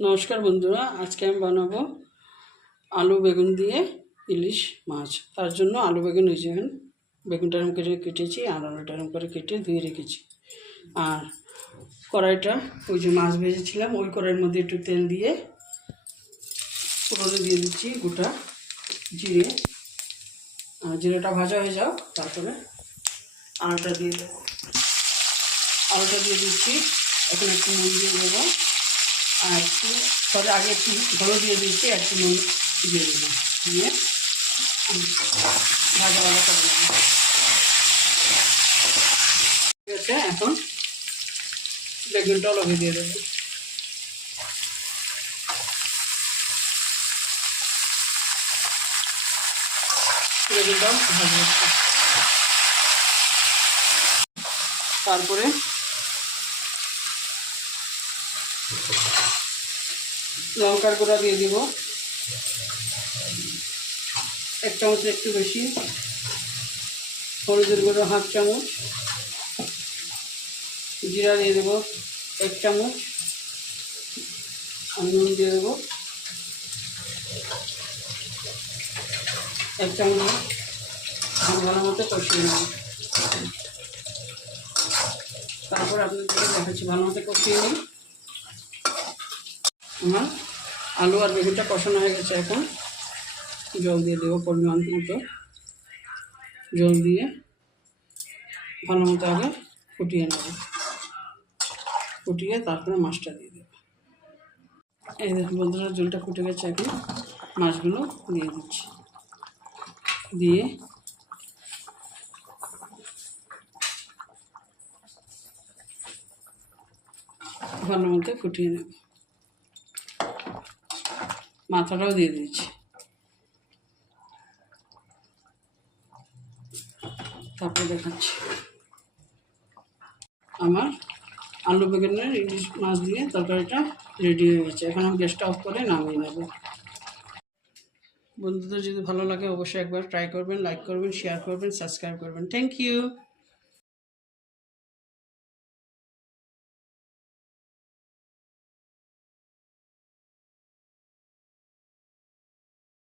নমস্কার বন্ধুরা, আজকে আমি বানাবো আলু বেগুন দিয়ে ইলিশ মাছ। তার জন্য আলু বেগুন এই যে বেগুনটা এরকম করে কেটেছি আর আলুটা এরকম করে কেটে ধুয়ে রেখেছি। আর কড়াইটা ওই যে মাছ ভেজেছিলাম ওই কড়াইয়ের মধ্যে একটু তেল দিয়ে ফোড়নে দিয়ে দিচ্ছি গোটা জিরে। জিরেটা ভাজা হয়ে যাও, তারপরে আলুটা দিয়ে দেবো। আলুটা দিয়ে দিচ্ছি, এখন একটু নুন দিয়ে দেবো আর একটু আগে একটু হলুদ দিয়ে দিচ্ছি, একটু নুন দিয়ে দেবো, দিয়ে ভাজা ভাজা করে নেবো। ঠিক আছে, এখন বেগুনটাও লগে দিয়ে দেবো। বেগুনটাও ভাজা হচ্ছে, তারপরে লঙ্কার গুঁড়া দিয়ে দিব 1 চামচ, একটু বেশি। হলুদের গুঁড়ো 1/2 চামচ। জিরা দিয়ে দেবো 1 চামচ আর নুন দিয়ে দেবো 1 চামচ। ভালো মতো কষিয়ে নেব। তারপর আপনাদেরকে দেখাচ্ছি, ভালো মতো কষিয়ে নিই। আমার আলু আর বেগুনটা কষানো হয়ে গেছে। এখন জল দিয়ে দেবো পরিমাণ মতো। জল দিয়ে ভালো মতো আগে ফুটিয়ে নেব, ফুটিয়ে তারপরে মাছটা দিয়ে দেবো। এই দেখুন বন্ধুরা, জলটা ফুটে গেছে। এখন মাছগুলো দিয়ে দিচ্ছি, দিয়ে ভালো মতো ফুটিয়ে নেব। মাথাটাও দিয়ে দিচ্ছি, তারপরে দেখাচ্ছি। আমার আলু বেগুনের ইলিশ মাছ দিয়ে তরকারিটা রেডি হয়ে গেছে। এখন আমি গ্যাসটা অফ করে নামিয়ে নেব। বন্ধুদের যদি ভালো লাগে অবশ্যই একবার ট্রাই করবেন, লাইক করবেন, শেয়ার করবেন, সাবস্ক্রাইব করবেন। Thank you.